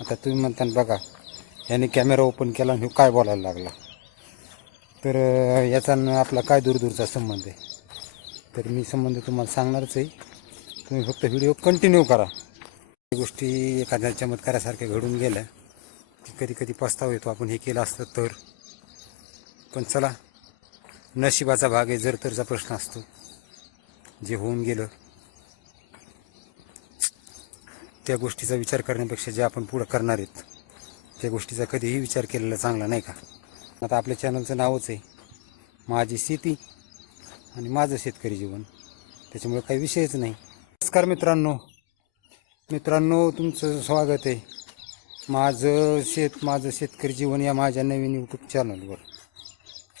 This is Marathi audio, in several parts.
आता तुम्ही म्हणता बघा याने कॅमेरा ओपन केला आणि काय बोलायला लागला, तर याचा आपला काय दूरचा संबंध आहे. तर मी संबंध तुम्हाला सांगणारच आहे, तुम्ही फक्त व्हिडिओ कंटिन्यू करा. गोष्टी एखाद्या चमत्कारासारख्या घडून गेल्या की कधी कधी पस्ताव येतो, आपण हे केलं असतं तर. पण चला, नशिबाचा भाग आहे, जर तरचा प्रश्न असतो. जे होऊन गेलं त्या गोष्टीचा विचार करण्यापेक्षा जे आपण पुढं करणार आहेत त्या गोष्टीचा कधीही विचार केलेला चांगला, नाही का. आता आपल्या चॅनलचं नावच आहे माझी शेती आणि माझं शेतकरी जीवन, त्याच्यामुळे काही विषयच नाही. नमस्कार मित्रांनो, तुमचं स्वागत आहे माझं शेतकरी जीवन या माझ्या नवीन यूट्यूब चॅनलवर.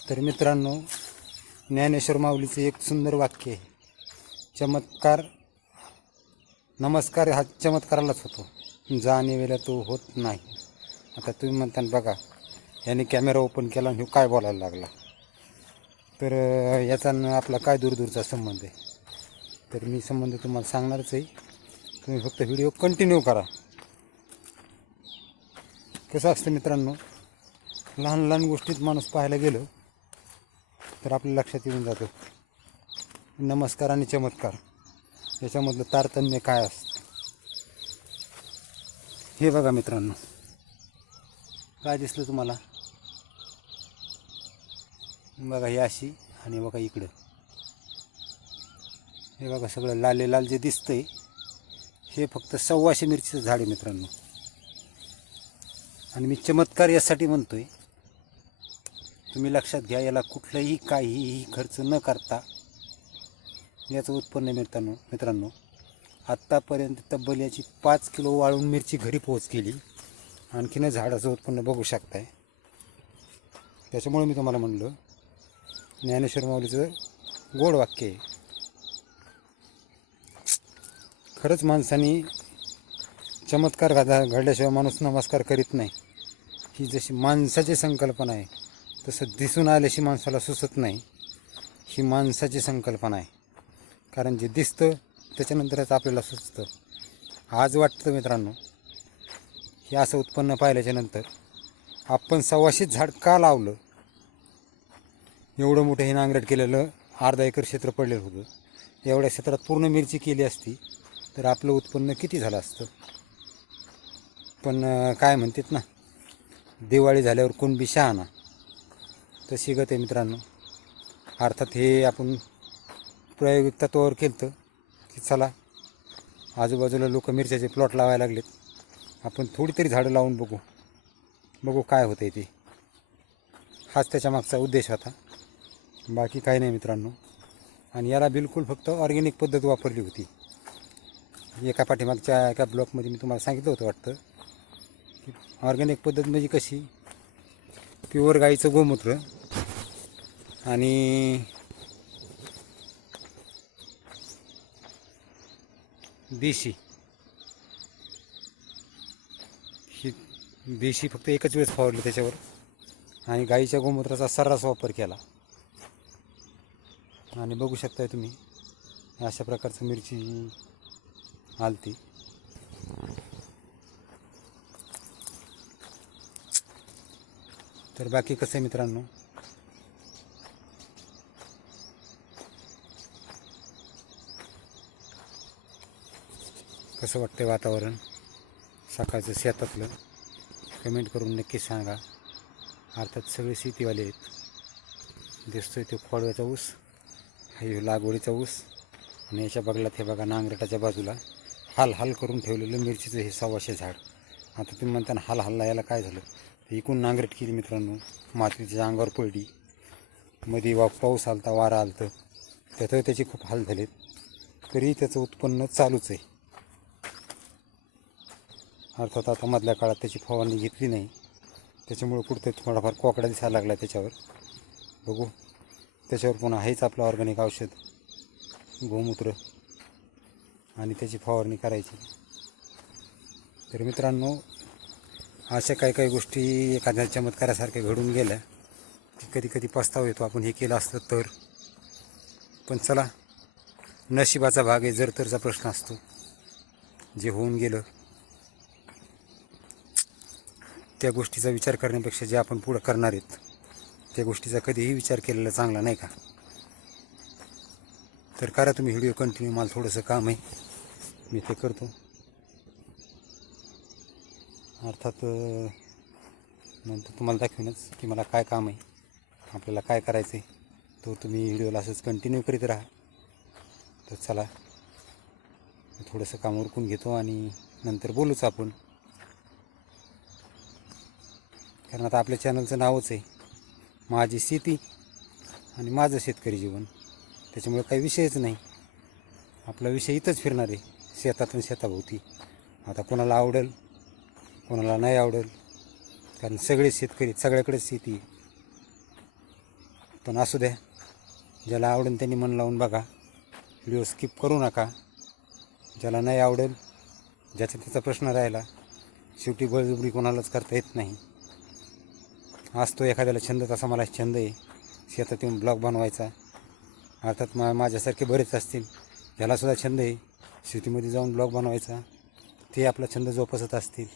तर मित्रांनो, ज्ञानेश्वर माऊलीचं एक सुंदर वाक्य आहे, नमस्कार हा चमत्कारालाच होतो, जाणे वेळेला तो होत नाही. आता तुम्ही म्हणता बघा याने कॅमेरा ओपन केला आणि काय बोलायला लागला, तर याचा आपला काय दूरचा संबंध आहे. तर मी संबंध तुम्हाला सांगणारच आहे, तुम्ही फक्त व्हिडिओ कंटिन्यू करा. कसं असतं मित्रांनो, लहान लहान गोष्टीत माणूस पाहायला गेलो तर आपल्या लक्षात येऊन जातं नमस्कार आणि चमत्कार याच्यामधलं तारतम्य काय असतं. हे बघा मित्रांनो, काय दिसलं तुम्हाला? बघा ही अशी, आणि बघा इकडं हे बघा सगळं लाल जे दिसतंय हे फक्त 125 मिरचीचं झाड आहे मित्रांनो. आणि मी चमत्कार यासाठी म्हणतोय, तुम्ही लक्षात घ्या, याला कुठलंही काहीही खर्च न करता याचं उत्पन्न मित्रांनो आत्तापर्यंत तब्बल याची 5 किलो वाळून मिरची घरी पोहोच केली. आणखीन झाडाचं उत्पन्न बघू शकताय. त्याच्यामुळे मी तुम्हाला म्हणलं, ज्ञानेश्वर माऊलीचं गोड वाक्य आहे. खरंच माणसाने चमत्कार घडल्याशिवाय माणूस नमस्कार करीत नाही. ही जशी माणसाची संकल्पना आहे तसं दिसून आल्याशी माणसाला सुचत नाही, ही माणसाची संकल्पना आहे. कारण जे दिसतं त्याच्यानंतरच आपल्याला सुचतं. आज वाटतं मित्रांनो, हे असं उत्पन्न पाहिल्याच्यानंतर आपण 125 झाड का लावलं. एवढं मोठं हे नांगरट केलेलं 1/2 एकर क्षेत्र पडलेलं होतं. एवढ्या क्षेत्रात पूर्ण मिरची केली असती तर आपलं उत्पन्न किती झालं असतं. पण काय म्हणतात ना, दिवाळी झाल्यावर कोण बी शहाणा, तशी गत आहे मित्रांनो. अर्थात हे आपण प्रायोगिक तत्वावर केलं की चला, आजूबाजूला लोक मिरच्याचे प्लॉट लावायला लागलेत, आपण थोडी तरी झाडं लावून बघू काय होतं ते. हाच त्याच्या मागचा उद्देश होता, बाकी काही नाही मित्रांनो. आणि याला बिलकुल फक्त ऑर्गॅनिक पद्धत वापरली होती. एका पाठीमागच्या एका ब्लॉकमध्ये मी तुम्हाला सांगितलं होतं वाटतं की ऑर्गॅनिक पद्धत म्हणजे कशी, प्युअर गाईचं गोमूत्र आणि देशी फक्त एकच वेळेस फवारली त्याच्यावर, आणि गाईच्या गोमूत्राचा सर्रास वापर केला. आणि बघू शकताय तुम्ही अशा प्रकारचं मिरची आलती. तर बाकी कसं आहे मित्रांनो, कसं वाटतंय वातावरण सकाळचं शेतातलं, कमेंट करून नक्की सांगा. अर्थात सगळे शेतीवाले आहेत. दिसतोय तो खोडव्याचा ऊस, हा लागवडीचा ऊस, आणि याच्या बगलात हे बघा नांगरटाच्या बाजूला हाल करून ठेवलेलं मिरचीचं हे 125 झाड. आता तुम्ही म्हणताना हल्ला याला काय झालं, तर इकून नांगरट केली मित्रांनो, माती त्याच्या अंगावर पडली, मध्ये पाऊस आलता, वारा आलतं, त्याचं त्याचे खूप हाल झालेत. तरी त्याचं उत्पन्न चालूच आहे. अर्थात आता मधल्या काळात त्याची फवारणी घेतली नाही, त्याच्यामुळे कुठं थोडाफार कोकडा दिसायला लागला त्याच्यावर. बघू, त्याच्यावर पुन्हा आहेच आपलं ऑर्गॅनिक औषध गोमूत्र, आणि त्याची फवारणी करायची. तर मित्रांनो, अशा काही गोष्टी एखाद्या चमत्कारासारख्या घडून गेल्या की कधी कधी पस्ताव येतो, आपण हे केलं असतं तर. पण चला, नशिबाचा भाग आहे, जर तरचा प्रश्न असतो. जे होऊन गेलं त्या गोष्टीचा विचार करण्यापेक्षा जे आपण पुढं करणार आहेत त्या गोष्टीचा कधीही विचार केलेला चांगला नाही का. तर करा तुम्ही व्हिडिओ कंटिन्यू. मला थोडंसं काम आहे, मी ते करतो. अर्थात नंतर तुम्हाला दाखवीनच की मला काय काम आहे, आपल्याला काय करायचं आहे. तो तुम्ही व्हिडिओला असंच कंटिन्यू करीत राहा. तर चला, मी थोडंसं काम उरकून घेतो आणि नंतर बोलूच आपण. कारण आता आपल्या चॅनलचं नावच आहे माझी शेती आणि माझं शेतकरी जीवन, त्याच्यामुळे काही विषयच नाही. आपला विषय इथंच फिरणार आहे, शेतातून शेताभोवती. आता कोणाला आवडेल कोणाला नाही आवडेल, कारण सगळे शेतकरी, सगळ्याकडेच शेती आहे. पण असू द्या, ज्याला आवडेल त्यांनी मन लावून बघा, व्हिडिओ स्किप करू नका. ज्याला नाही आवडेल, ज्याचा त्याचा प्रश्न राहिला, शेवटी बळजुबरी कोणालाच करता येत नाही. असतो एखाद्याला छंद, तसा मला छंद आहे शेतात येऊन ब्लॉग बनवायचा. अर्थात माझ्यासारखे बरेच असतील ज्यालासुद्धा छंद आहे शेतीमध्ये जाऊन ब्लॉग बनवायचा. ते आपला छंद जोपासत असतील,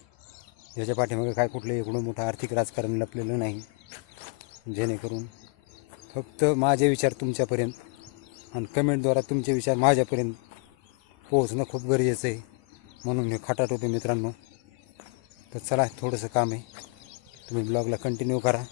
ज्याच्या पाठीमागे काय कुठलं एवढं मोठं आर्थिक राजकारण लपलेलं नाही. जेणेकरून फक्त माझे विचार तुमच्यापर्यंत आणि कमेंटद्वारा तुमचे विचार माझ्यापर्यंत पोहोचणं खूप गरजेचं आहे. म्हणून हे खटाटोपे मित्रांनो. तर चला, थोडंसं काम आहे, तुम्ही ब्लॉगला कंटिन्यू करा.